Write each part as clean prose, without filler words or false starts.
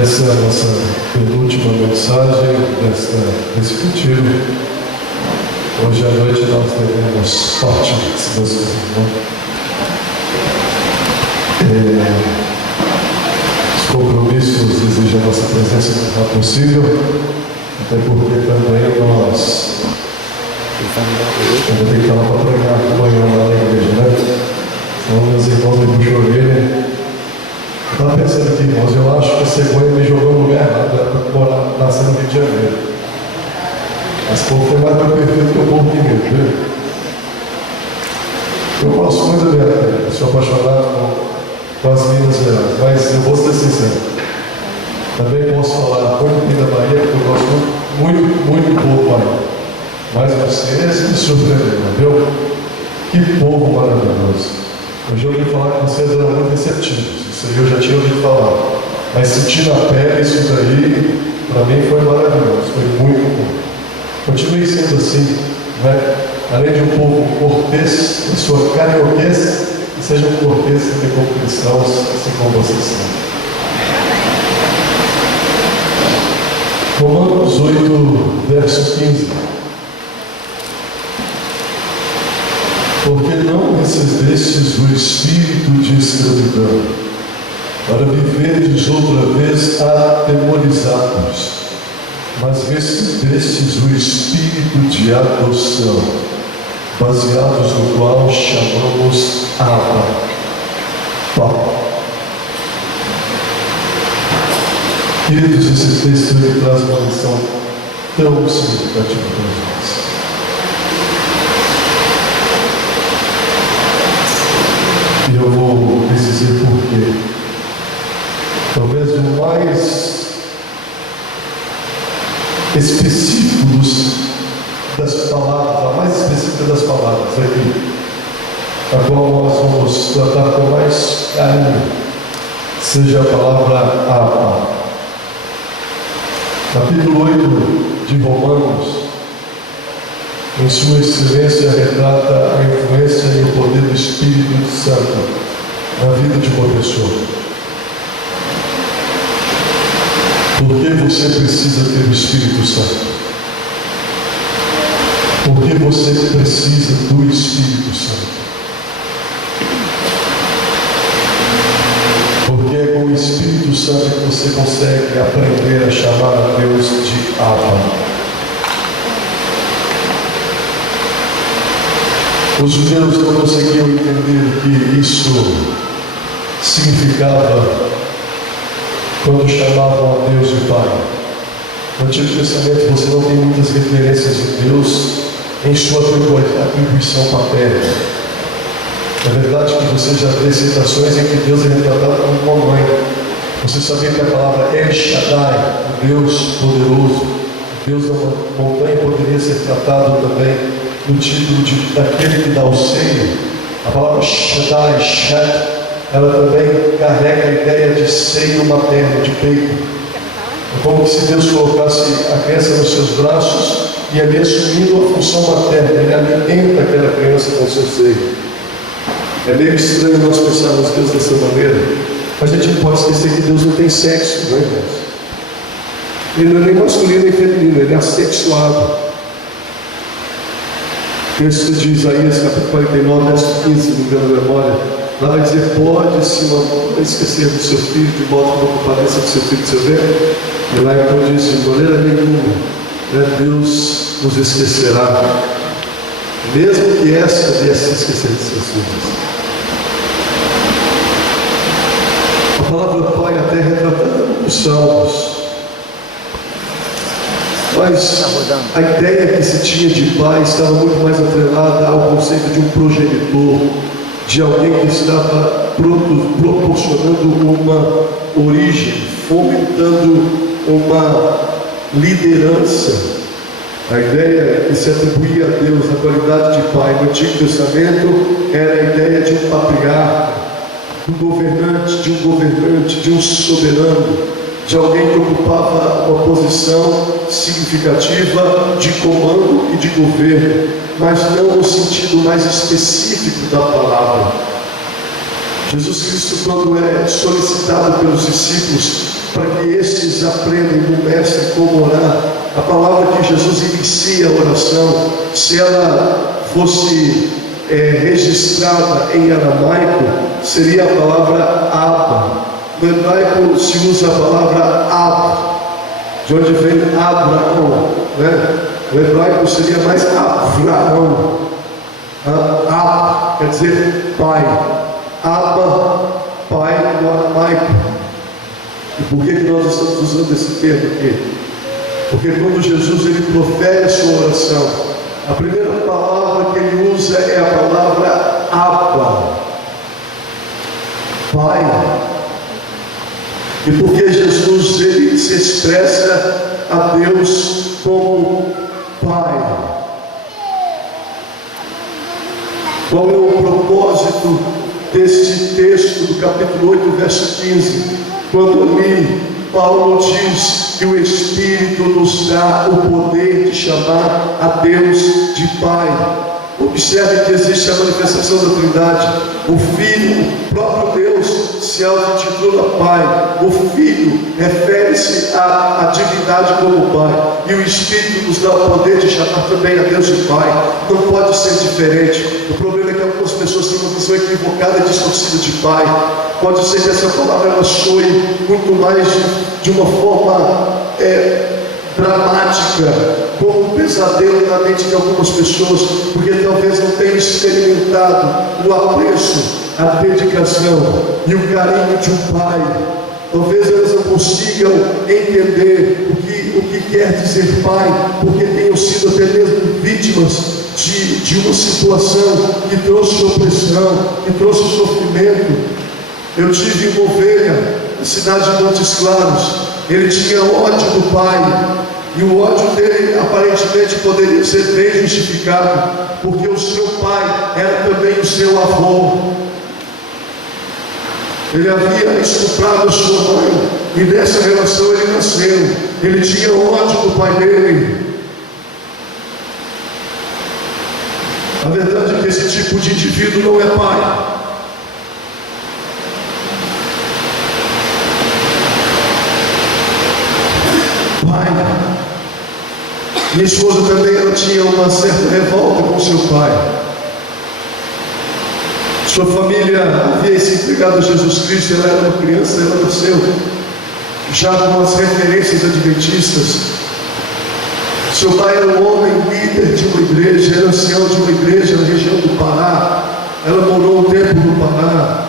Essa é a nossa penúltima mensagem desse retiro. Hoje à noite nós teremos parte, se Deus quiser. Os compromissos exigem a nossa presença o mais possível, até porque também nós vamos ter que estar lá para pregar amanhã lá na igreja, né? Então, meus irmãos me puxam a orelha. Estava pensando aqui, irmãos, eu acho que a cegonha me jogou no lugar errado, era para nascer no Rio de Janeiro. Mas o povo foi mais meu perfil do que o povo de mim, viu? Eu gosto muito da minha terra, sou apaixonado com as Minas Gerais, mas eu vou ser sincero. Também posso falar muito bem da Bahia, porque eu gosto muito do povo Bahia. Mas vocês me surpreenderam, viu? Que povo maravilhoso. Eu já ouvi falar que vocês eram muito receptivos, isso aí eu já tinha ouvido falar. Mas sentir na pele isso daí, para mim foi maravilhoso, foi muito bom. Continue sendo assim, né? Além de um povo cortês, a sua carioquês, que sejam cortês também como cristãos, assim como vocês são. Romanos 8, verso 15. Porque não recebestes o espírito de escravidão, para viverdes outra vez atemorizados, mas recebestes o espírito de adoção, baseados no qual chamamos Abba, Pai. Queridos, esse texto ele traz uma lição tão significativa para nós. E eu vou lhes dizer por quê. Talvez o mais específico das palavras, a mais específica das palavras aqui, a qual nós vamos tratar com mais carinho, seja a palavra Abba. Capítulo 8 de Romanos, em sua excelência, retrata a influência e o poder do Espírito Santo na vida de uma pessoa. Por que você precisa ter o Espírito Santo? Por que você precisa do Espírito Santo? Porque é com o Espírito Santo que você consegue aprender a chamar a Deus de Abba. Os judeus não conseguiam entender o que isso significava quando chamavam a Deus de Pai. No Antigo Testamento você não tem muitas referências de Deus em sua atribuição paterna. É verdade que você já vê citações em que Deus é retratado como uma mãe. Você sabia que a palavra El Shaddai, o Deus poderoso, o Deus da montanha, poderia ser tratado também no título daquele que dá o seio. A palavra Shaddai, Shad, ela também carrega a ideia de seio materno, de peito. É como se Deus colocasse a criança nos seus braços e ali assumindo a função materna, ele alimenta aquela criança com o seu seio. É meio estranho nós pensarmos Deus dessa maneira, mas a gente não pode esquecer que Deus não tem sexo, não é, irmãos? Ele não é nem masculino nem feminino, ele é assexuado. O texto de Isaías, capítulo 49, verso 15, se não me engano a memória, lá vai dizer: pode-se uma mãe esquecer do seu filho, de modo que não compareça do seu filho de seu bem? E lá então diz: de maneira nenhuma, Deus nos esquecerá, mesmo que esta viesse se esquecer de seus filhos. A palavra Pai até retratada nos Salmos, mas a ideia que se tinha de pai estava muito mais atrelada ao conceito de um progenitor, de alguém que estava proporcionando uma origem, fomentando uma liderança. A ideia que se atribuía a Deus na qualidade de pai no Antigo Testamento era a ideia de um patriarca, de um soberano, de alguém que ocupava uma posição significativa de comando e de governo, mas não no sentido mais específico da palavra. Jesus Cristo, quando é solicitado pelos discípulos para que estes aprendam do Mestre como orar, a palavra que Jesus inicia a oração, se ela fosse registrada em aramaico, seria a palavra Abba. No hebraico se usa a palavra Ab, de onde vem Abraão, né? O hebraico seria mais Avrão. Ab quer dizer pai. Abba, pai, no aramaico. E por que nós estamos usando esse termo aqui? Porque quando Jesus ele profere a sua oração, a primeira palavra que ele usa é a palavra Abba, Pai. E porque Jesus ele se expressa a Deus como Pai. Qual é o propósito deste texto do capítulo 8, verso 15? Quando ali Paulo diz que o Espírito nos dá o poder de chamar a Deus de Pai. Observe que existe a manifestação da Trindade. O Filho, o próprio Deus, se auto-intitula Pai. O Filho refere-se à divindade como Pai. E o Espírito nos dá o poder de chamar também a Deus de Pai. Não pode ser diferente. O problema é que algumas pessoas têm uma visão equivocada e distorcida de Pai. Pode ser que essa palavra ela soe muito mais de uma forma dramática, como um pesadelo na mente de algumas pessoas, porque talvez não tenham experimentado o apreço, a dedicação e o carinho de um pai. Talvez elas não consigam entender o que quer dizer pai, porque tenham sido até mesmo vítimas de uma situação que trouxe opressão, que trouxe sofrimento. Eu tive uma ovelha na cidade de Montes Claros. Ele tinha ódio do pai, e o ódio dele aparentemente poderia ser bem justificado, porque o seu pai era também o seu avô. Ele havia estuprado a sua mãe, e dessa relação ele nasceu. Ele tinha ódio do pai dele. A verdade é que esse tipo de indivíduo não é pai. Minha esposa também ela tinha uma certa revolta com seu pai. Sua família havia se entregado a Jesus Cristo. Ela era uma criança, ela nasceu já com as referências adventistas. Seu pai era um homem líder de uma igreja, era ancião de uma igreja na região do Pará. Ela morou um tempo no Pará.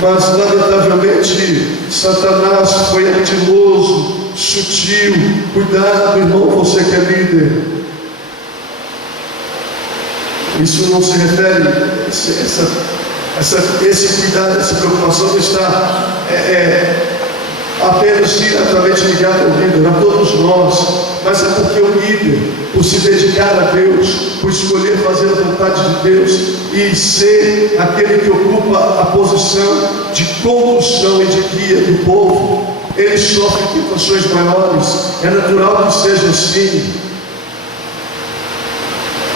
Mas lamentavelmente Satanás foi ardiloso, sutil. Cuidado, irmão, você que é líder. Isso não se refere, esse cuidado, essa preocupação não está apenas diretamente ligado ao líder, a todos nós, mas é porque o líder, por se dedicar a Deus, por escolher fazer a vontade de Deus e ser aquele que ocupa a posição de condução e de guia do povo, ele sofre tentações maiores. É natural que seja assim.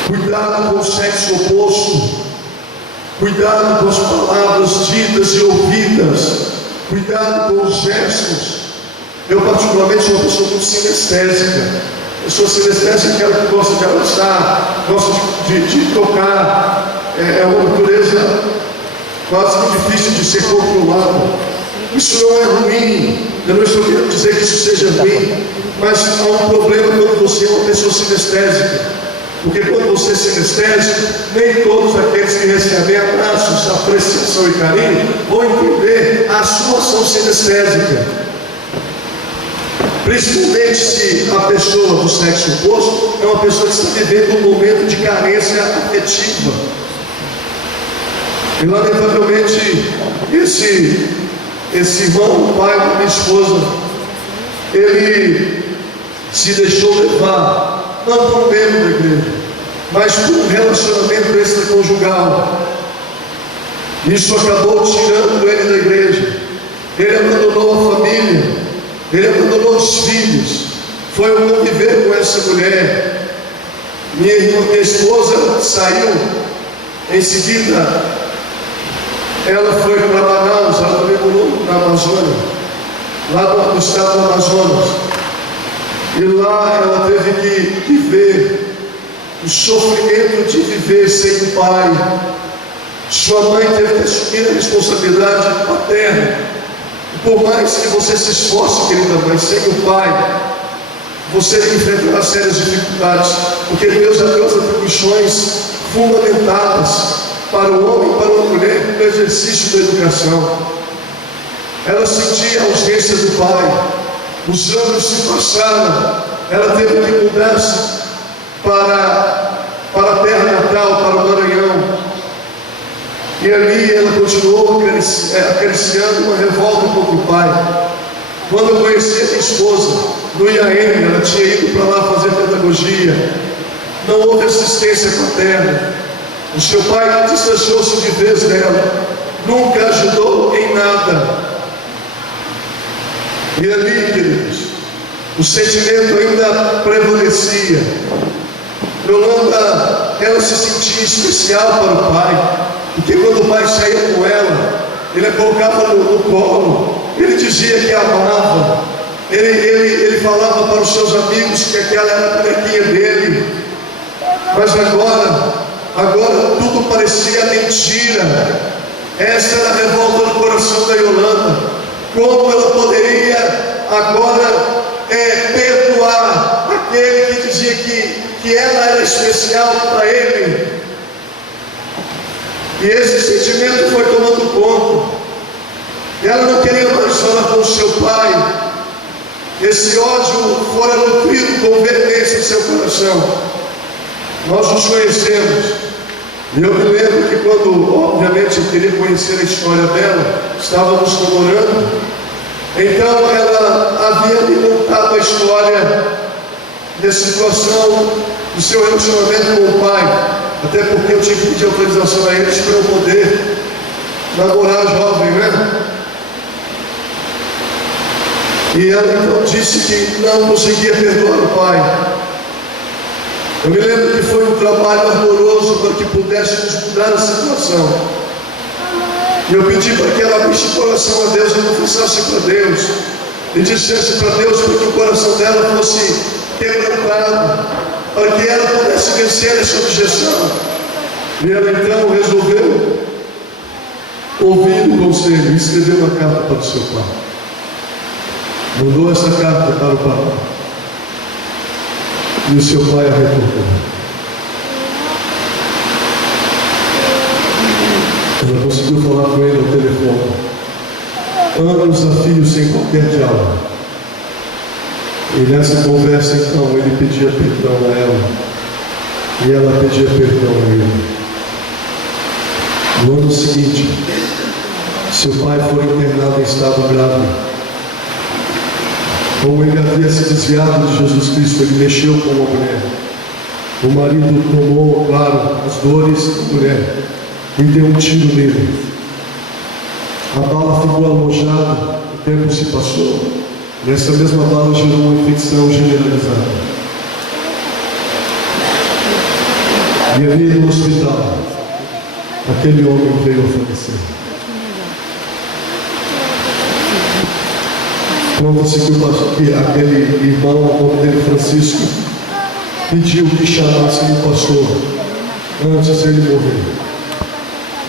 Cuidado com o sexo oposto, cuidado com as palavras ditas e ouvidas, cuidado com os gestos. Eu particularmente sou uma pessoa muito sinestésica. Eu sou sinestésica, aquela que gosta de abraçar, gosta de tocar. É uma natureza quase que difícil de ser controlada. Isso não é ruim. Eu não estou querendo dizer que isso seja ruim, mas há um problema quando você é uma pessoa sinestésica. Porque quando você é sinestésico, nem todos aqueles que recebem abraços, apreciação e carinho vão entender a sua ação sinestésica. Principalmente se a pessoa do sexo oposto é uma pessoa que está vivendo um momento de carência afetiva. E lamentavelmente esse irmão, o pai da minha esposa, ele se deixou levar, não por um membro da igreja, mas por um relacionamento extraconjugal. Isso acabou tirando ele da igreja. Ele abandonou a família, ele abandonou os filhos, foi conviver com essa mulher. Minha esposa saiu, em seguida ela foi para Manaus, ela também morou na Amazônia, lá no estado do Amazonas. E lá ela teve que viver o sofrimento de viver sem o pai. Sua mãe teve que assumir a responsabilidade paterna. E por mais que você se esforce, querida mãe, sem o pai, você enfrentará sérias dificuldades, porque Deus já deu as atribuições fundamentadas. para o homem e para a mulher no exercício da educação. Ela sentia a ausência do pai. Os anos se passaram. Ela teve que mudar-se para a terra natal, para o Maranhão. E ali ela continuou acariciando uma revolta contra o pai. Quando eu conheci a minha esposa, no IAM, ela tinha ido para lá fazer pedagogia. Não houve assistência paterna. O seu pai distanciou-se de vez dela. Nunca ajudou em nada. E ali, queridos, o sentimento ainda prevalecia. Yolanda, ela se sentia especial para o pai, porque quando o pai saía com ela, ele a colocava no colo, ele dizia que a amava, ele falava para os seus amigos que aquela era a bonequinha dele. Mas agora tudo parecia mentira. Essa era a revolta no coração da Yolanda. Como ela poderia agora perdoar aquele que dizia que ela era especial para ele? E esse sentimento foi tomando conta. Ela não queria mais falar com o seu pai. Esse ódio fora nutrido com veemência em seu coração. Nós nos conhecemos. E eu me lembro que quando, obviamente, eu queria conhecer a história dela, estávamos namorando. Então ela havia me contado a história da situação do seu relacionamento com o pai. Até porque eu tinha que pedir autorização a eles para eu poder namorar jovem, né? E ela então disse que não conseguia perdoar o pai. Eu me lembro que foi um trabalho amoroso para que pudéssemos mudar a situação. E eu pedi para que ela abrisse o coração a Deus e confessasse para Deus. E dissesse para Deus para que o coração dela fosse quebrantado, para que ela pudesse vencer essa objeção. E ela então resolveu ouvir o conselho e escreveu uma carta para o seu pai. Mandou essa carta para o pai. E o seu pai a retornou. Ela conseguiu falar com ele ao telefone. Anos a fio sem qualquer diálogo. E nessa conversa então ele pedia perdão a ela. E ela pedia perdão a ele. No ano seguinte, seu pai foi internado em estado grave. Como ele havia se desviado de Jesus Cristo, ele mexeu com uma mulher. O marido tomou, claro, as dores da mulher e deu um tiro nele. A bala ficou alojada, o tempo se passou. E essa mesma bala gerou uma infecção generalizada. E ali no hospital, aquele homem veio a falecer. Conta-se que aquele irmão, o nome dele Francisco, pediu que chamassem o pastor antes de ele morrer.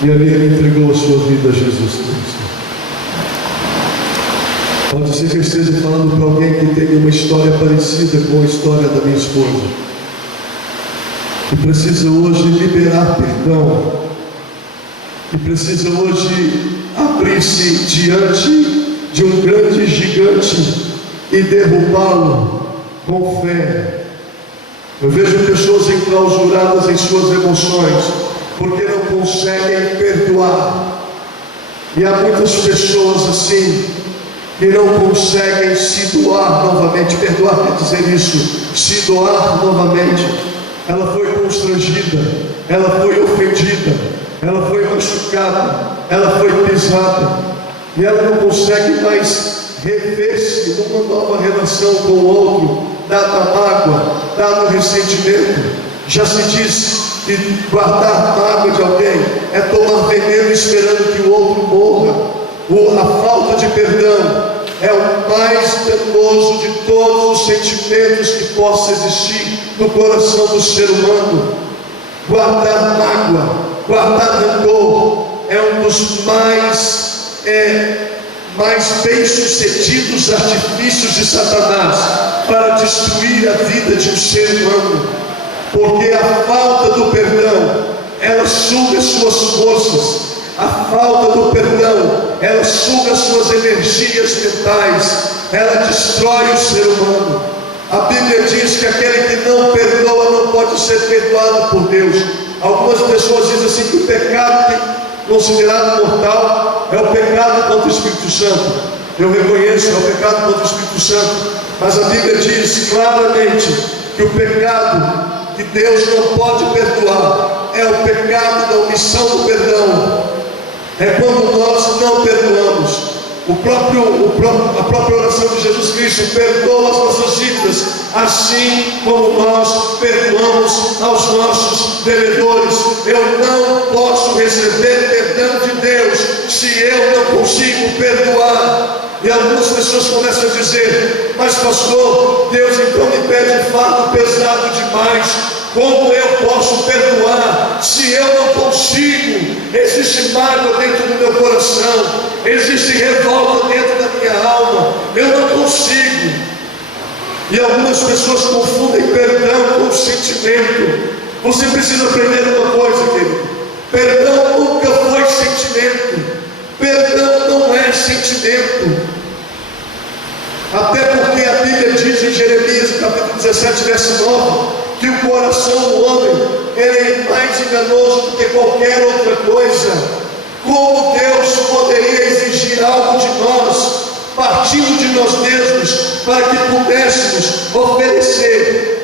E ali ele entregou a sua vida a Jesus Cristo. Pode ser que eu esteja falando para alguém que tem uma história parecida com a história da minha esposa, que precisa hoje liberar perdão, que precisa hoje abrir-se diante de um grande gigante e derrubá-lo com fé. Eu vejo pessoas enclausuradas em suas emoções porque não conseguem perdoar. E há muitas pessoas assim que não conseguem se doar novamente. Perdoar quer dizer isso, se doar novamente. Ela foi constrangida, ela foi ofendida, ela foi machucada, ela foi pisada. E ela não consegue mais rever-se numa nova relação com o outro, dada a mágoa, dado o ressentimento. Já se diz que guardar mágoa de alguém é tomar veneno esperando que o outro morra. A falta de perdão é o mais danoso de todos os sentimentos que possa existir no coração do ser humano. Guardar mágoa, guardar rancor é um dos mais bem-sucedidos artifícios de Satanás para destruir a vida de um ser humano, porque a falta do perdão ela suga as suas forças. A falta do perdão, ela suga as suas energias mentais, ela destrói o ser humano. A Bíblia diz que aquele que não perdoa não pode ser perdoado por Deus. Algumas pessoas dizem assim que o pecado considerado mortal é o pecado contra o Espírito Santo. Eu reconheço, é o pecado contra o Espírito Santo, mas a Bíblia diz claramente que o pecado que Deus não pode perdoar é o pecado da omissão do perdão. É quando nós não perdoamos. A própria oração de Jesus Cristo: perdoa as nossas dívidas, assim como nós perdoamos aos nossos devedores. Eu não posso receber perdão de Deus se eu não consigo perdoar. E algumas pessoas começam a dizer: mas pastor, Deus então me pede fardo pesado demais. Como eu posso perdoar se eu não consigo? Existe mágoa dentro do meu coração, existe revolta dentro da minha alma, eu não consigo. E algumas pessoas confundem perdão com sentimento. Você precisa aprender uma coisa, querido: perdão nunca foi sentimento, perdão não é sentimento. Até porque a Bíblia diz em Jeremias, capítulo 17, verso 9, que o coração do homem, ele é mais enganoso do que qualquer outra coisa. Como Deus poderia exigir algo de nós, partindo de nós mesmos, para que pudéssemos oferecer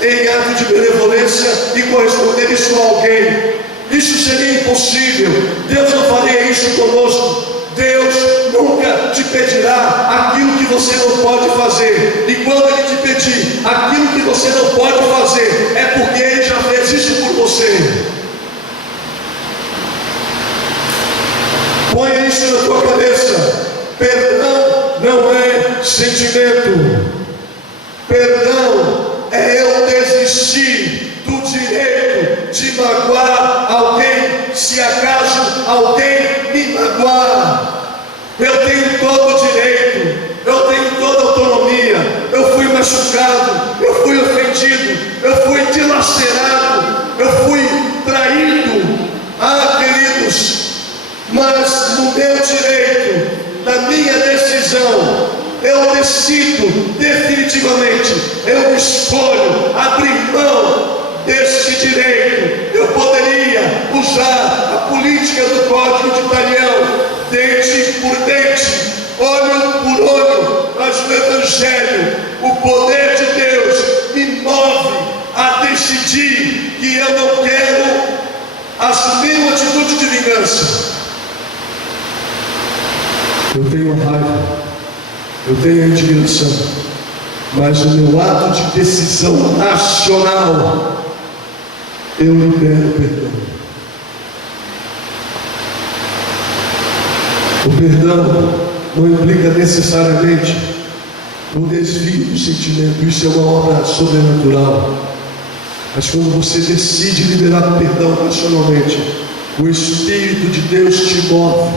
em ato de benevolência e corresponder isso a alguém? Isso seria impossível. Deus não faria isso conosco. Deus nunca te pedirá aquilo que você não pode fazer. E quando Ele te pedir aquilo que você não pode fazer, é porque Ele já fez isso por você. Ponha isso na tua cabeça: perdão não é sentimento. Perdão é eu desistir do direito de magoar alguém, se acaso alguém me magoar. Eu tenho todo o direito, eu tenho toda a autonomia. Eu fui machucado, eu fui ofendido, eu fui dilacerado, eu fui traído. Queridos, mas no meu direito, na minha decisão, eu decido definitivamente, eu escolho abrir mão deste direito. Eu poderia usar a política do Código de Italião, dente por dente, olho por olho, mas o Evangelho, o poder de Deus, me move a decidir que eu não quero assumir uma atitude de vingança. Eu tenho raiva, eu tenho indignação, mas o meu ato de decisão nacional, eu libero perdão. O perdão não implica necessariamente o desvio do sentimento. Isso é uma obra sobrenatural. Mas quando você decide liberar perdão nacionalmente, o Espírito de Deus te move,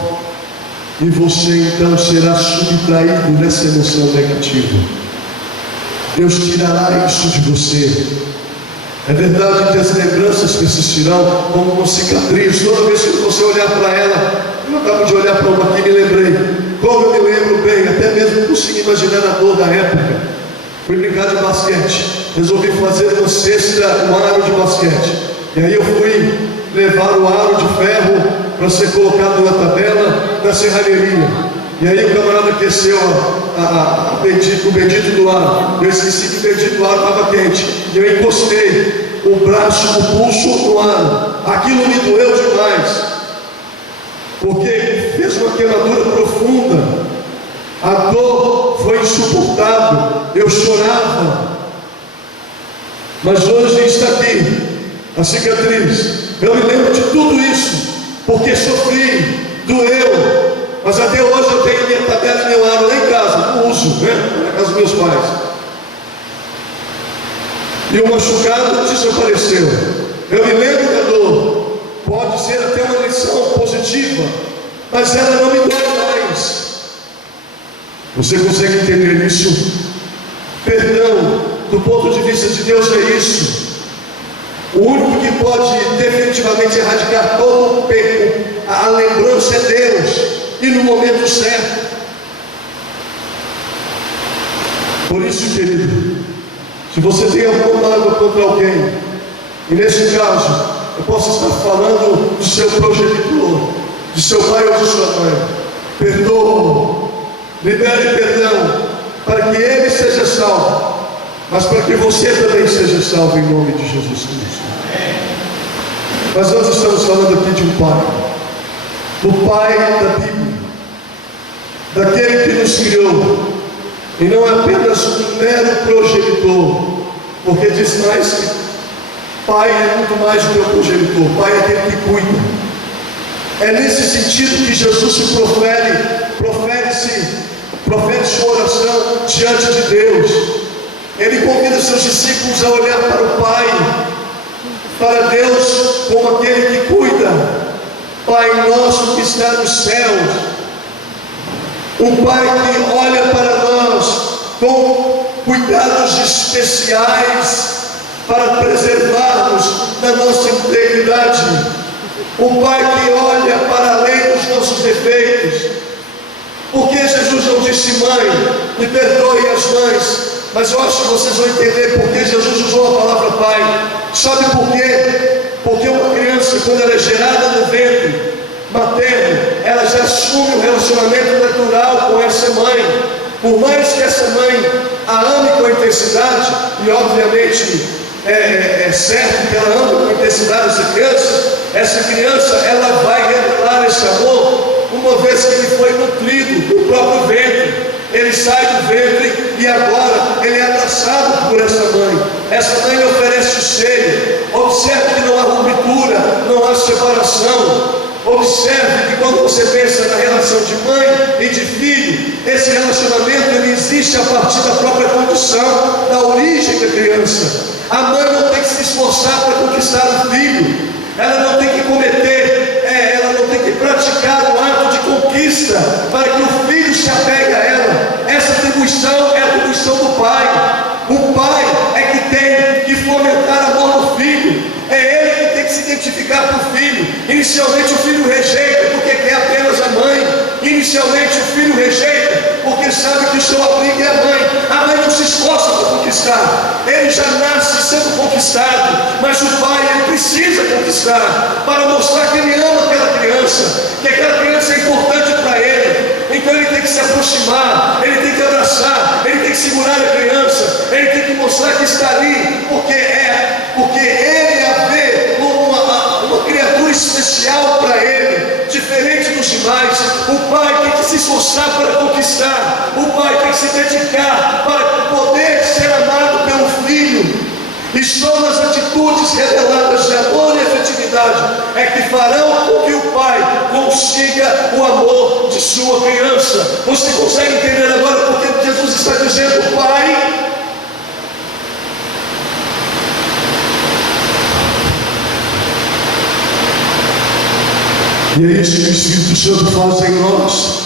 e você então será subtraído nessa emoção negativa. Deus tirará isso de você. É verdade que as lembranças persistirão como uma cicatriz. Toda vez que você olhar para ela, eu acabo de olhar para uma aqui e me lembrei. Como eu me lembro bem, até mesmo consigo imaginar a dor da época. Fui brincar de basquete, resolvi fazer uma cesta, um aro de basquete. E aí eu fui levar o aro de ferro para ser colocado na tabela da serralheria. E aí o camarada aqueceu o bendito do aro. Eu esqueci que o bendito do aro estava quente. E eu encostei o braço, o pulso no aro. Aquilo me doeu demais, porque fez uma queimadura profunda. A dor foi insuportável. Eu chorava. Mas hoje está aqui a cicatriz. Eu me lembro de tudo isso, porque sofri, doeu. Mas até hoje eu tenho minha tabela e meu aro lá em casa, não uso, né? Na casa dos meus pais. E o machucado desapareceu. Eu me lembro da dor. Pode ser até uma lição positiva, mas ela não me dói mais. Você consegue entender isso? Perdão, do ponto de vista de Deus, é isso. O único que pode definitivamente erradicar todo o peco, a lembrança é Deus, e no momento certo. Por isso, querido, se você tem alguma mágoa contra alguém, e nesse caso, eu posso estar falando do seu progenitor, de seu pai ou de sua mãe, perdoa, libere perdão, para que ele seja salvo, mas para que você também seja salvo em nome de Jesus Cristo. Mas nós estamos falando aqui de um pai, do pai da Bíblia, daquele que nos criou, e não é apenas um mero progenitor, porque diz mais que pai é muito mais do que o progenitor, pai é aquele que cuida. É nesse sentido que Jesus se profere sua oração diante de Deus. Ele convida seus discípulos a olhar para o Pai, para Deus como aquele que cuida. Pai nosso que está nos céus, um Pai que olha para nós com cuidados especiais para preservarmos da nossa integridade, um Pai que olha para além dos nossos defeitos. Porque Jesus não disse: mãe, me perdoe as mães? Mas eu acho que vocês vão entender porque Jesus usou a palavra pai. Sabe por quê? Porque uma criança, quando ela é gerada no ventre materno, ela já assume um relacionamento natural com essa mãe. Por mais que essa mãe a ame com intensidade, e obviamente é certo que ela ama com intensidade essa criança ela vai revelar esse amor uma vez que ele foi nutrido no próprio ventre. Ele sai do ventre e agora ele é abraçado por essa mãe. Essa mãe lhe oferece o seio. Observe que não há ruptura, não há separação. Observe que quando você pensa na relação de mãe e de filho, esse relacionamento ele existe a partir da própria condição, da origem da criança. A mãe não tem que se esforçar para conquistar o filho. Ela não tem que ela não tem que praticar o ato de conquista para que o filho se apegue a ela. Essa atribuição é a atribuição do pai. O pai é que tem que fomentar amor no filho. É ele que tem que se identificar com o filho. Inicialmente o filho rejeita porque quer apenas a mãe. Inicialmente o filho rejeita porque sabe que o seu abrigo é a mãe. A mãe não se esforça para conquistar. Ele já nasce sendo conquistado. Mas o pai ele precisa conquistar para mostrar que ele ama aquela criança, que aquela criança é importante para ele. Então ele tem que se aproximar, ele tem que abraçar, ele tem que segurar a criança, ele tem que mostrar que está ali, porque ele a vê como uma criatura especial para ele, diferente dos demais. O pai tem que se esforçar para conquistar, o pai tem que se dedicar para poder ser amado pelo filho. E só nas atitudes reveladas de amor e afetividade é que farão com que o pai consiga o amor de sua criança. Você consegue entender agora porque Jesus está dizendo pai? E é isso que o Espírito Santo faz em nós.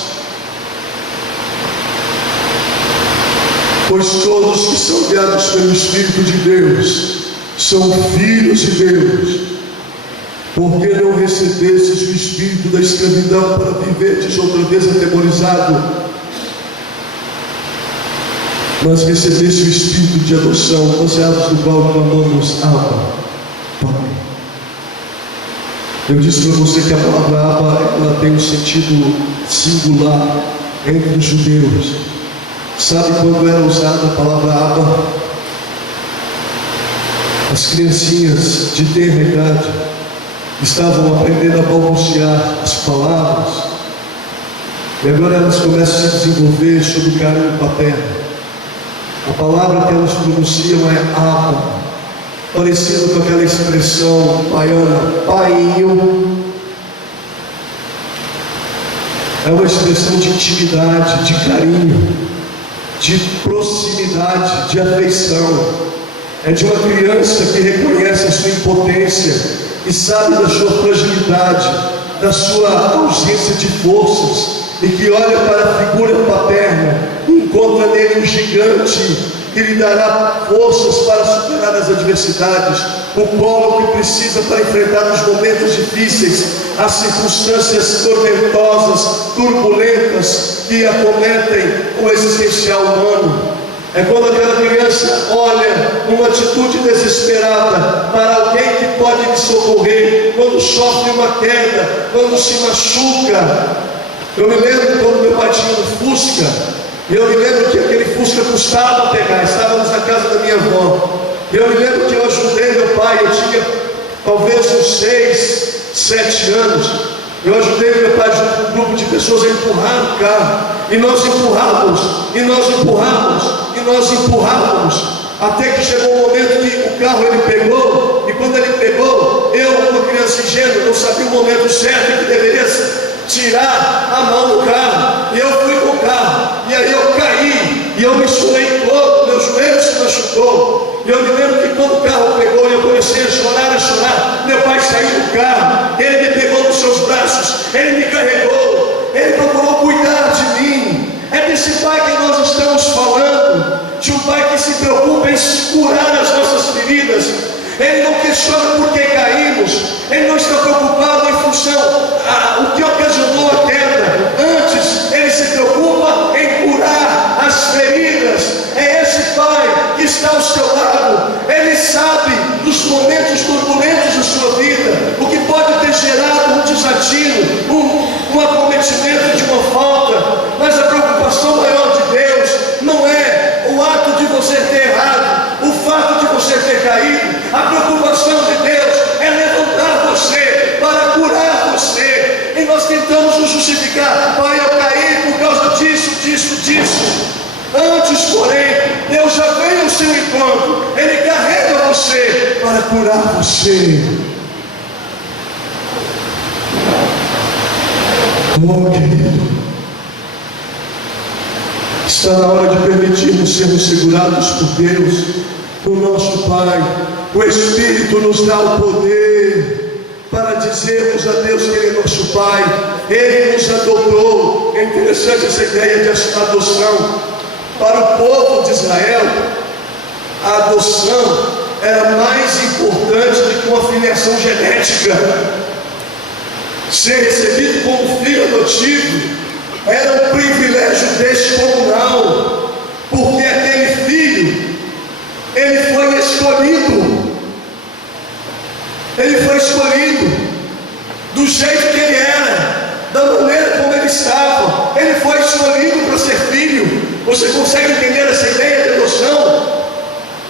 Pois todos que são guiados pelo Espírito de Deus são filhos de Deus. Porque não recebestes o espírito da escravidão para viverdes outra vez atemorizado, mas recebeste o espírito de adoção, baseados no qual clamamos Abba, Pai. Eu disse para você que a palavra Abba ela tem um sentido singular entre os judeus. Sabe quando era usada a palavra Abba? As criancinhas de tenra idade estavam aprendendo a balbuciar as palavras, e agora elas começam a se desenvolver sob o carinho paterno. A palavra que elas pronunciam é Abba, parecida com aquela expressão baiana, painho. É uma expressão de intimidade, de carinho, de proximidade, de afeição. É de uma criança que reconhece a sua impotência e sabe da sua fragilidade, da sua ausência de forças, e que olha para a figura paterna e encontra nele um gigante que lhe dará forças para superar as adversidades, o colo que precisa para enfrentar os momentos difíceis, as circunstâncias tormentosas, turbulentas que acometem o existencial humano. É quando aquela criança olha numa atitude desesperada para alguém que pode lhe socorrer, quando sofre uma queda, quando se machuca. Eu me lembro quando meu pai tinha um Fusca, e eu me lembro que aquele Fusca custava pegar, estávamos na casa da minha avó. E eu me lembro que eu ajudei meu pai, eu tinha talvez uns 6, 7 anos. Eu ajudei meu pai junto com um grupo de pessoas a empurrar o carro. E nós empurrávamos, e nós empurrávamos, e nós empurrávamos, até que chegou um momento que o carro ele pegou. E quando ele pegou, eu, uma criança ingênua, não sabia o momento certo que deveria tirar a mão do carro. E eu fui com o carro, e aí eu caí, e eu me suei todo, meu joelho se machucou. E eu me lembro que quando o carro pegou, eu comecei a chorar, meu pai saiu do carro, ele me pegou nos seus braços, ele me carregou, ele procurou cuidar de mim. É desse pai que nós estamos falando, de um pai que se preocupa em curar as nossas feridas. Ele não questiona por que caímos, ele não está preocupado em função o que ocasionou a queda. Antes, ele se preocupa em curar as feridas. É esse pai que está ao seu lado. Ele sabe dos momentos turbulentos da sua vida, o que pode ter gerado um desatino, um acometimento de uma falta. Mas a preocupação maior de Deus não é o ato de você ter errado, o fato de você ter caído. A preocupação de Deus é levantar você para curar você. E nós tentamos nos justificar: pai, eu caí por causa disso. Antes, porém, Deus já veio ao seu encontro. Ele carrega você para curar você. Oh, querido, está na hora de permitirmos sermos segurados por Deus, o nosso Pai. O Espírito nos dá o poder para dizermos a Deus que Ele é nosso Pai. Ele nos adotou. É interessante essa ideia de adoção. Para o povo de Israel, a adoção era mais importante do que uma filiação genética. Ser recebido como filho adotivo era um privilégio descomunal, porque aquele filho, ele foi escolhido. Ele foi escolhido do jeito que ele era, da maneira como ele estava. Ele foi escolhido para ser filho. Você consegue entender essa ideia de adoção?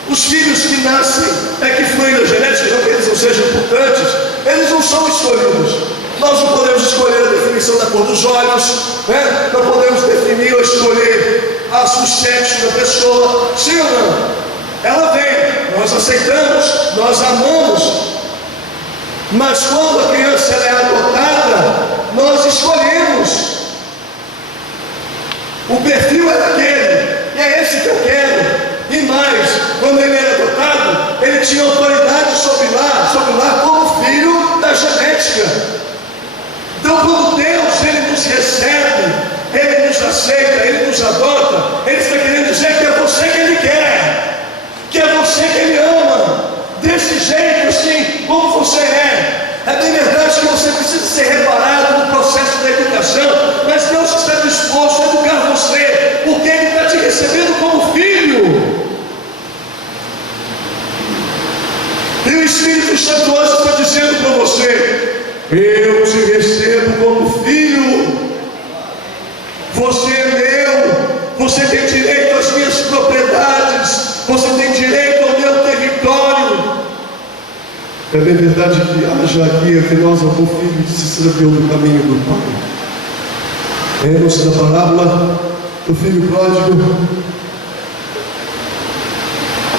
Os filhos que nascem, que fluem da genética, não que eles não sejam importantes, eles não são escolhidos. Nós não podemos escolher a definição da cor dos olhos, né? Não podemos definir ou escolher o sexo da pessoa. Sim ou não? Ela vem, nós aceitamos, nós amamos. Mas quando a criança é adotada, nós escolhemos. O perfil é daquele, e é esse que eu quero. E mais, quando ele era adotado, ele tinha autoridade sobre o lar como filho da genética. Então, quando Deus ele nos recebe, ele nos aceita, ele nos adota, ele está querendo dizer que é você que ele quer, que é você que ele ama, desse jeito assim como você é. É bem verdade que você precisa ser reparado no processo da educação, mas Deus está disposto a educar você, porque Ele está te recebendo como filho. E o Espírito Santo hoje está dizendo para você: eu te recebo como filho. Você é meu, você tem direito às minhas propriedades, você tem direito ao meu território. É bem verdade que haja aqui entre nós algum filho que se desviou do caminho do Pai. Lembra-se da parábola do filho pródigo?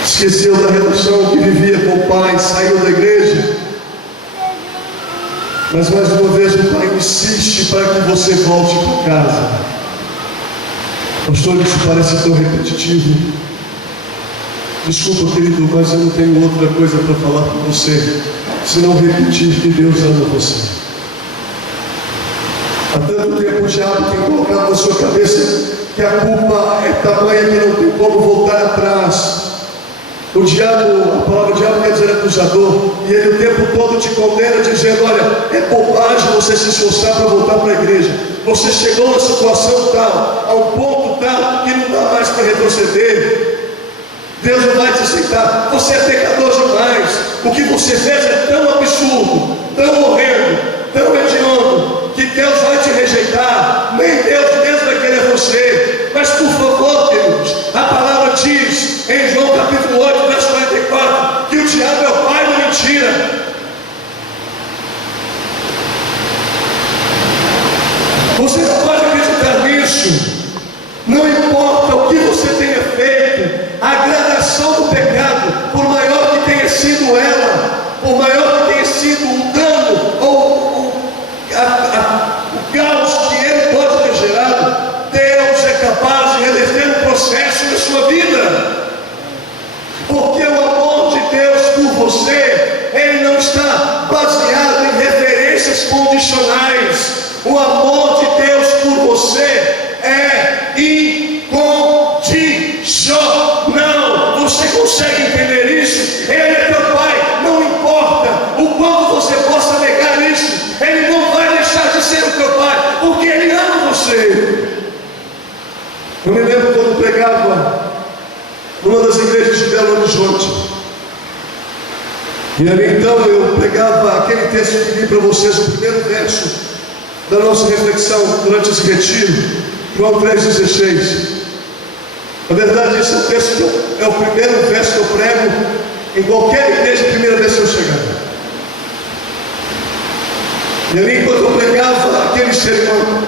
Esqueceu da relação que vivia com o Pai, saiu da igreja. Mas mais uma vez o Pai insiste para que você volte para casa. Pastor, isso parece tão repetitivo. Desculpa, querido, mas eu não tenho outra coisa para falar com você, senão repetir que Deus ama você. Há tanto tempo o diabo tem colocado na sua cabeça que a culpa é tamanha que não tem como voltar atrás. O diabo, a palavra diabo quer dizer acusador, e ele o tempo todo te condena, dizendo: olha, é bobagem você se esforçar para voltar para a igreja. Você chegou a uma situação tal, a um ponto tal, que não dá mais para retroceder. Deus não vai te aceitar. Você é pecador demais. O que você fez é tão absurdo, tão horrendo, tão hediondo, que Deus vai te rejeitar. Nem Deus mesmo vai querer você. Mas por favor, queridos, a palavra diz em João capítulo 8, verso 44, que o diabo é o pai da mentira. Você não pode acreditar nisso. Não importa o que você tenha feito, a gradação do pecado, por maior que tenha sido ela, por maior que tenha sido o dano ou o caos que ele pode ter gerado, Deus é capaz de reverter um processo na sua vida. Porque o amor de Deus por você, ele não está baseado em referências condicionais. O amor de Deus por você é incondicional. Você consegue entender isso? Ele é teu pai. Não importa o quanto você possa negar isso, ele não vai deixar de ser o teu pai, porque ele ama você. Eu me lembro quando pregava numa das igrejas de Belo Horizonte, e ali então eu pregava aquele texto que li para vocês, o primeiro verso da nossa reflexão durante esse retiro, João 3,16. Na verdade, esse é o texto que é o primeiro verso que eu prego em qualquer igreja, a primeira vez que eu chegar. E ali, enquanto eu pregava aquele sermão,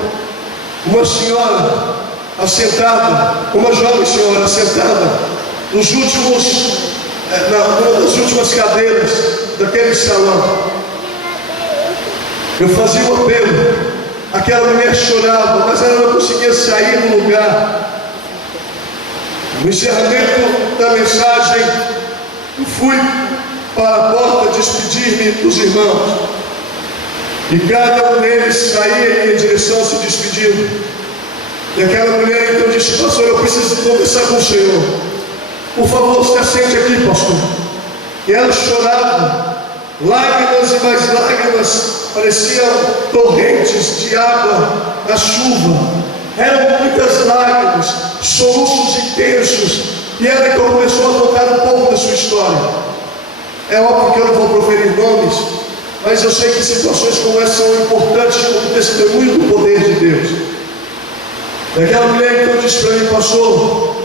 uma senhora assentada, uma jovem senhora assentada numa das últimas cadeiras daquele salão, eu fazia um apelo. Aquela mulher chorava, mas ela não conseguia sair do lugar. No encerramento da mensagem, eu fui para a porta despedir-me dos irmãos, e cada um deles saía em minha direção se despedindo. E aquela mulher então disse: pastor, eu preciso conversar com o senhor. Por favor, se assente aqui, pastor. E ela chorava, lágrimas e mais lágrimas, pareciam torrentes de água na chuva. Eram muitas lágrimas, soluços intensos. E ela então começou a contar um pouco da sua história. É óbvio que eu não vou proferir nomes, mas eu sei que situações como essa são importantes como testemunho do poder de Deus. E aquela mulher então disse para mim: pastor,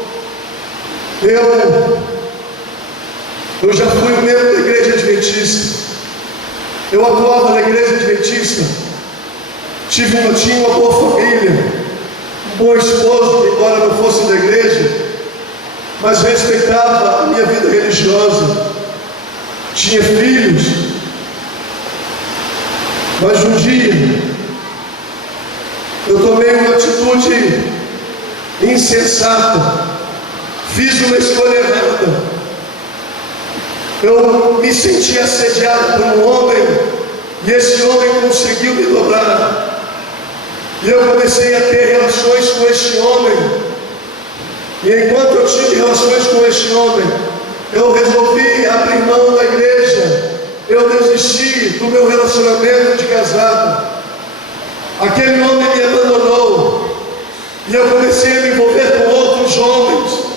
eu já fui membro da igreja adventista. Eu atuava na igreja adventista. Tinha uma boa família, um bom esposo, que embora não fosse da igreja, mas respeitava a minha vida religiosa. Tinha filhos. Mas um dia eu tomei uma atitude insensata, fiz uma escolha errada. Eu me senti assediado por um homem, e esse homem conseguiu me dobrar. E eu comecei a ter relações com este homem. E enquanto eu tive relações com este homem, eu resolvi abrir mão da igreja. Eu desisti do meu relacionamento de casado. Aquele homem me abandonou, e eu comecei a me envolver com outros homens.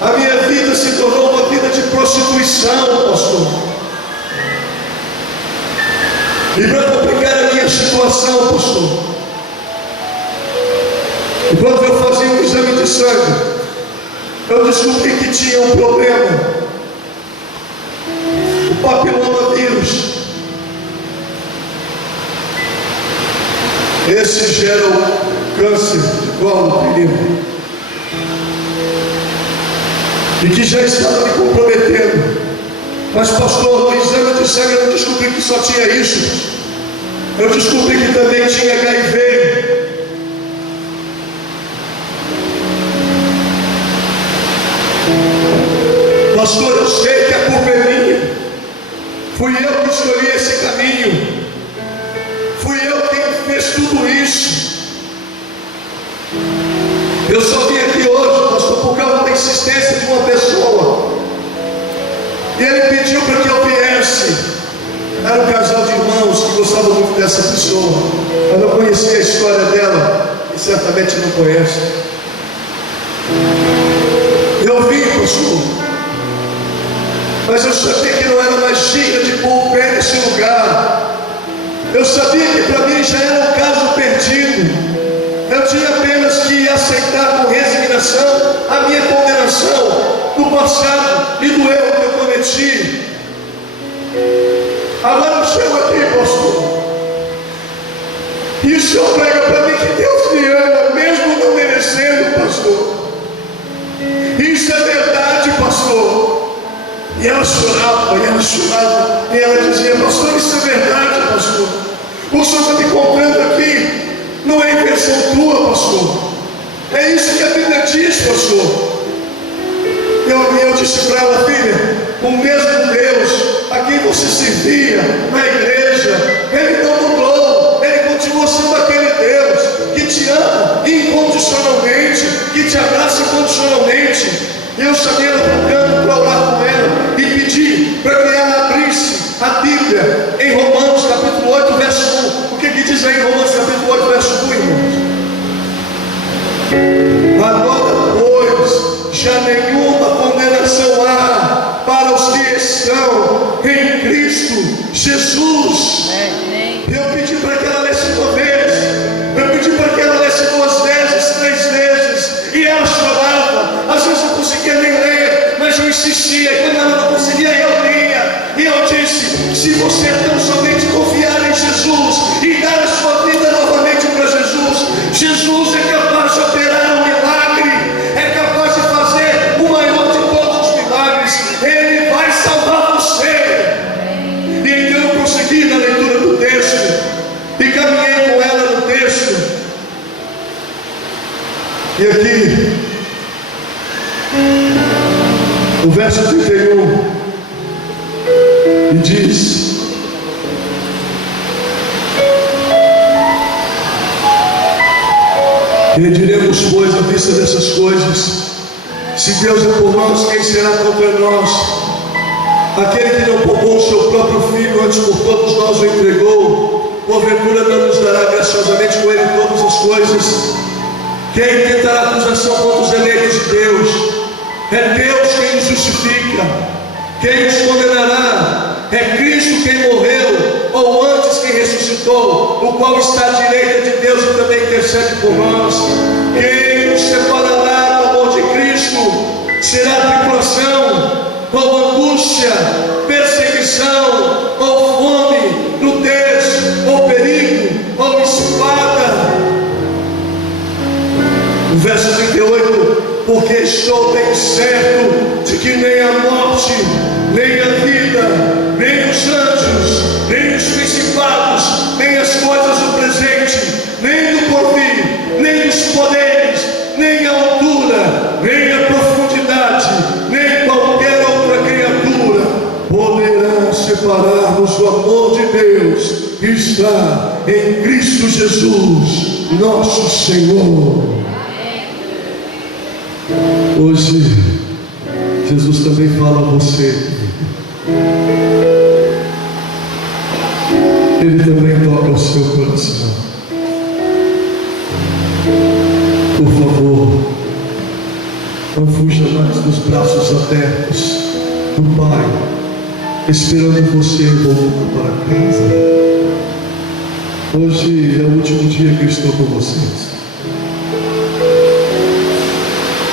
A minha vida se tornou uma vida de prostituição, pastor. E para complicar a minha situação, pastor, enquanto eu fazia um exame de sangue, eu descobri que tinha um problema: o papilomavírus. Esse gera o câncer de colo uterino, e que já estava me comprometendo. Mas pastor, no exame de sangue eu não descobri que só tinha isso. Eu descobri que também tinha HIV. Pastor, eu sei que a culpa é minha. Fui eu que escolhi esse caminho. Fui eu quem fez tudo isso. Eu só vim aqui hoje, pastor, por causa da insistência de uma pessoa. E ele pediu para que eu viesse. Era um casal de irmãos que gostavam muito dessa pessoa. Eu não conhecia a história dela, e certamente não conhece. Eu vim, pastor, mas eu sabia que não era mais digna de pôr o pé nesse lugar. Eu sabia que para mim já era um caso perdido. Eu tinha apenas que aceitar com resignação a minha condenação do passado e do erro que eu cometi. Agora eu chego aqui, pastor, e o senhor prega para mim que Deus me ama, mesmo não merecendo, pastor. Isso é verdade, pastor. E ela chorava, e ela dizia: pastor, isso é verdade, pastor. O senhor está me contando aqui, não é invenção tua, pastor. É isso que a Bíblia diz, pastor. Eu disse para ela: filha, o mesmo Deus a quem você servia na igreja, Ele não mudou. Ele continua sendo aquele Deus que te ama incondicionalmente, que te abraça incondicionalmente. E eu chamei ela para o canto para orar com ela e pedi para que ela abrisse a Bíblia em Romanos capítulo 8, verso 1. O que diz aí em Romanos capítulo 8, verso 1, irmãos? Agora, pois, já nenhuma condenação há para os que estão em Cristo Jesus. Eu pedi para que ela lesse uma vez, eu pedi para que ela lesse 2 vezes, 3 vezes, e ela chorava. Às vezes eu não conseguia nem ler, mas eu insistia, e quando ela não conseguia, eu lia. E eu disse: se você tão somente confiar em Jesus e dar a sua vida novamente para Jesus, Jesus é capaz de operar um milagre, é capaz de fazer o maior de todos os milagres. Ele vai salvar você. E então eu consegui na leitura do texto e caminhei com ela no texto. E aqui, no verso 31, e diz: que diremos, pois, à vista dessas coisas? Se Deus é por nós, quem será contra nós? Aquele que não poupou o seu próprio filho, antes por todos nós o entregou, porventura não nos dará graciosamente com ele todas as coisas? Quem tentará acusação contra os eleitos de Deus? É Deus quem nos justifica. Quem nos condenará? É Cristo quem morreu, ou antes quem ressuscitou, o qual está à direita de Deus e também intercede por nós. Quem nos separará do amor de Cristo? Será tribulação, ou angústia, perseguição, ou fome, nudez, ou perigo, ou espada. No verso 38, porque estou bem certo de que nem a morte, nem a vida, nem os anjos, nem os principados, nem as coisas do presente, nem do porvir, nem os poderes, nem a altura, nem a profundidade, nem qualquer outra criatura poderá separar-nos do amor de Deus que está em Cristo Jesus, nosso Senhor. Hoje, Jesus também fala a você. Ele também toca o seu coração. Por favor, não fuja mais dos braços abertos do Pai, esperando você voltar para casa. Hoje é o último dia que eu estou com vocês.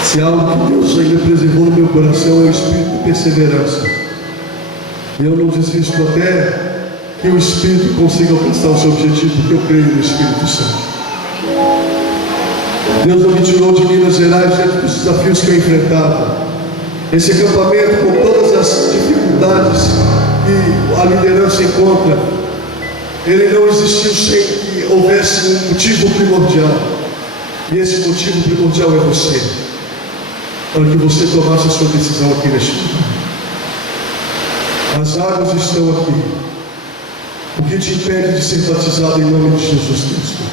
Se algo que Deus ainda preservou no meu coração é o espírito de perseverança. E eu não desisto até que o Espírito consiga alcançar o seu objetivo, porque eu creio no Espírito Santo. Deus não me tirou de Minas Gerais diante dos desafios que eu enfrentava. Esse acampamento, com todas as dificuldades que a liderança encontra, ele não existiu sem que houvesse um motivo primordial. E esse motivo primordial é você, para que você tomasse a sua decisão aqui neste lugar. As águas estão aqui. O que te impede de ser batizado em nome de Jesus Cristo?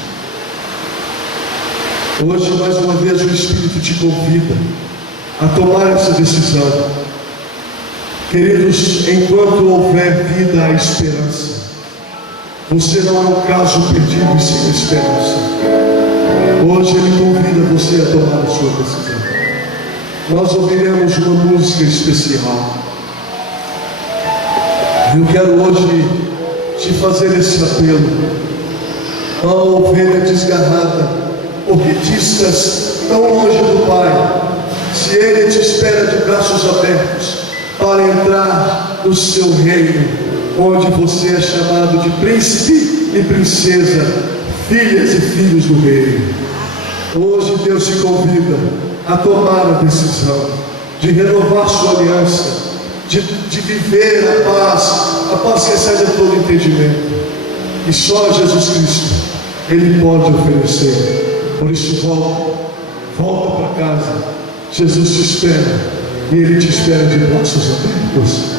Hoje, mais uma vez, o Espírito te convida a tomar essa decisão. Queridos, enquanto houver vida, há esperança. Você não é um caso perdido e sem esperança. Hoje Ele convida você a tomar a sua decisão. Nós ouviremos uma música especial. Eu quero hoje te fazer esse apelo. Ó ovelha desgarrada, porque distas tão longe do Pai, se Ele te espera de braços abertos para entrar no seu reino, onde você é chamado de príncipe e princesa, filhas e filhos do reino. Hoje Deus te convida a tomar a decisão de renovar sua aliança, de viver a paz que excede todo entendimento. E só Jesus Cristo Ele pode oferecer. Por isso volta para casa. Jesus te espera, e Ele te espera de braços abertos.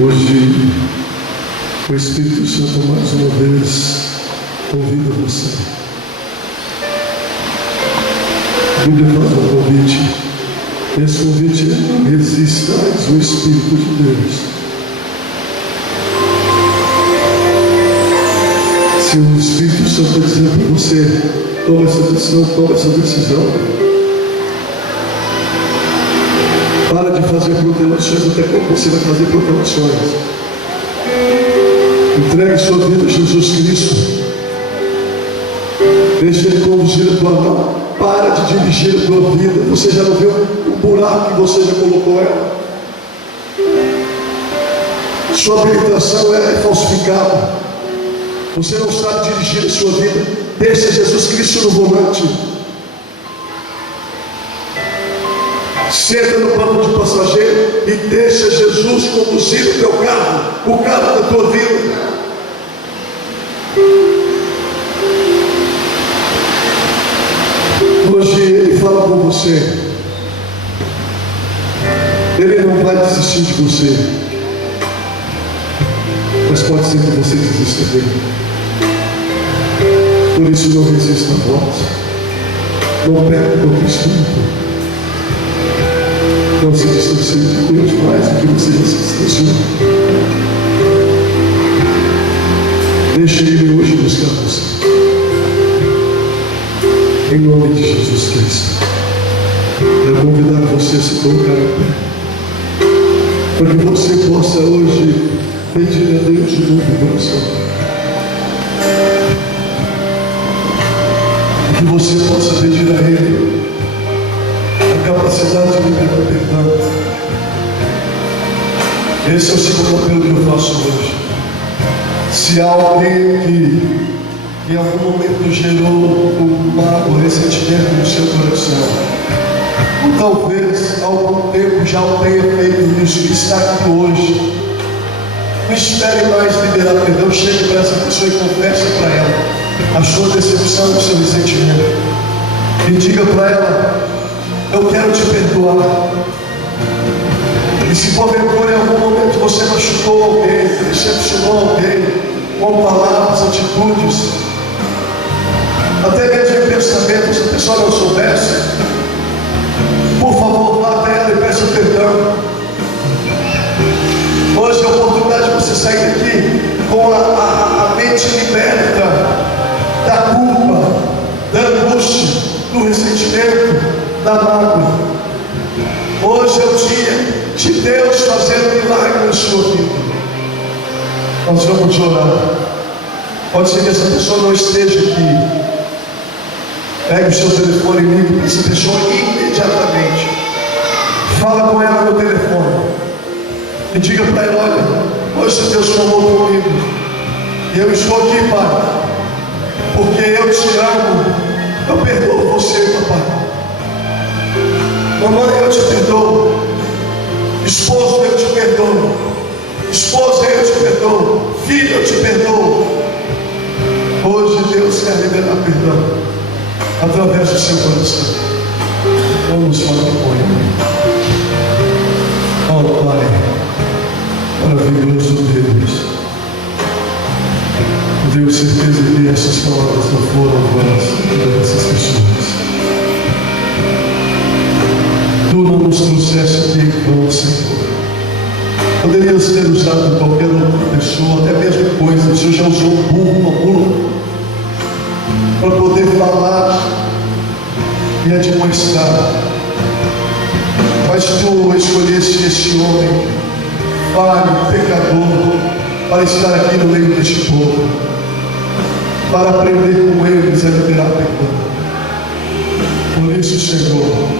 Hoje, o Espírito Santo mais uma vez convida você. A Bíblia faz um convite. Esse convite é: resistais o Espírito de Deus. Se o Espírito Santo está dizendo para você: toma essa decisão, toma essa decisão. Para de fazer proclamações. Até quando você vai fazer proclamações? Entregue sua vida a Jesus Cristo. Deixa Ele conduzir a tua mão. Para de dirigir a tua vida. Você já não viu o buraco que você já colocou ela? Sua habilitação é falsificada. Você não sabe dirigir a sua vida. Deixa Jesus Cristo no volante. Senta no banco de passageiro e deixa Jesus conduzir o teu carro, o carro da tua vida. Hoje Ele fala com você. Ele não vai desistir de você, mas pode ser que você desista dele. Por isso, não resista a voz. Não perca o teu espírito. Não se distancie de Deus mais do que você já se distanciou. Deixe Ele hoje buscar você. Em nome de Jesus Cristo. Quero convidar você a se colocar em pé, para que você possa hoje pedir a Deus de novo o coração. Que você possa pedir a Ele a capacidade de liberar perdão. Esse é o segundo apelo que eu faço hoje. Se há alguém que em algum momento gerou um mágoa, ressentimento no seu coração, ou talvez há algum tempo já o tenha feito isso e está aqui hoje, não espere mais liberar perdão. Chegue para essa pessoa e confesse para ela a sua decepção, o seu ressentimento, e diga para ela: eu quero te perdoar. E se porventura em algum momento você machucou alguém, decepcionou alguém com palavras, atitudes, até mesmo em pensamentos, se a pessoa não soubesse, por favor, vá até ela e peça perdão. Hoje é a oportunidade de você sair daqui com a mente liberta da culpa, da angústia, do ressentimento, da mágoa. Hoje é o dia de Deus fazer um milagre na sua vida. Nós vamos orar. Pode ser que essa pessoa não esteja aqui. Pegue o seu telefone e ligue para essa pessoa imediatamente. Fala com ela no telefone e diga para ela: olha, hoje Deus falou comigo e eu estou aqui, Pai, porque eu te amo. Eu perdoo você, papai. Mamãe, eu te perdoo. Esposo, eu te perdoo. Esposa, eu te perdoo. Filho, eu te perdoo. Hoje Deus quer liberar perdão através do seu coração. Vamos falar com Ele. Oh Pai, maravilhoso Deus, eu tenho certeza que essas palavras não foram vãs dessas pessoas. Tu não nos trouxeste aqui em vão, Senhor. Poderias ter usado qualquer outra pessoa, até mesmo coisa. O Senhor já usou um burro, uma mula, para poder falar e admoestar. Mas Tu escolheste este homem, falho, pecador, para estar aqui no meio deste povo, para aprender com eles a liberar perdão. Por isso, Senhor,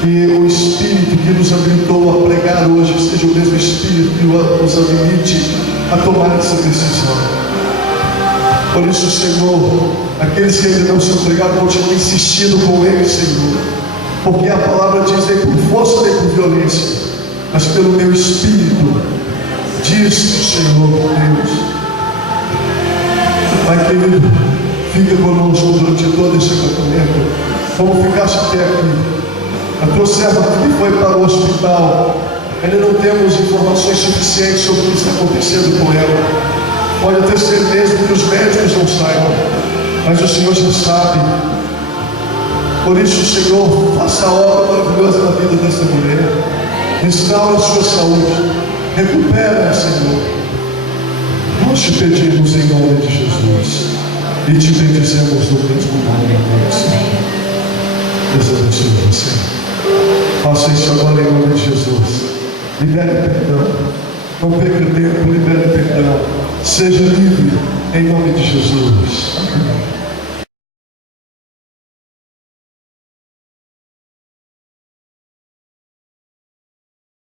que o Espírito que nos habilitou a pregar hoje seja o mesmo Espírito que nos habilite a tomar essa decisão. Por isso, Senhor, aqueles que ainda não se entregaram, continuem insistindo com Ele, Senhor, porque a palavra diz: nem por força nem por violência, mas pelo meu Espírito, diz o Senhor Deus. Pai querido, fica conosco durante todo esse acampamento, como ficaste até aqui. A tua serva que foi para o hospital, Ainda não temos informações suficientes sobre o que está acontecendo com ela. Pode até ser mesmo que os médicos não saibam, mas o Senhor já sabe. Por isso, Senhor, faça a obra maravilhosa na vida dessa mulher. Restaura a sua saúde. Recupera, Senhor. Nós te pedimos em nome de Jesus e te bendizemos no mesmo nome. Deus abençoe você. Faça isso agora em nome de Jesus. Libere perdão. Não perca tempo, libere perdão. Seja livre em nome de Jesus. Amém.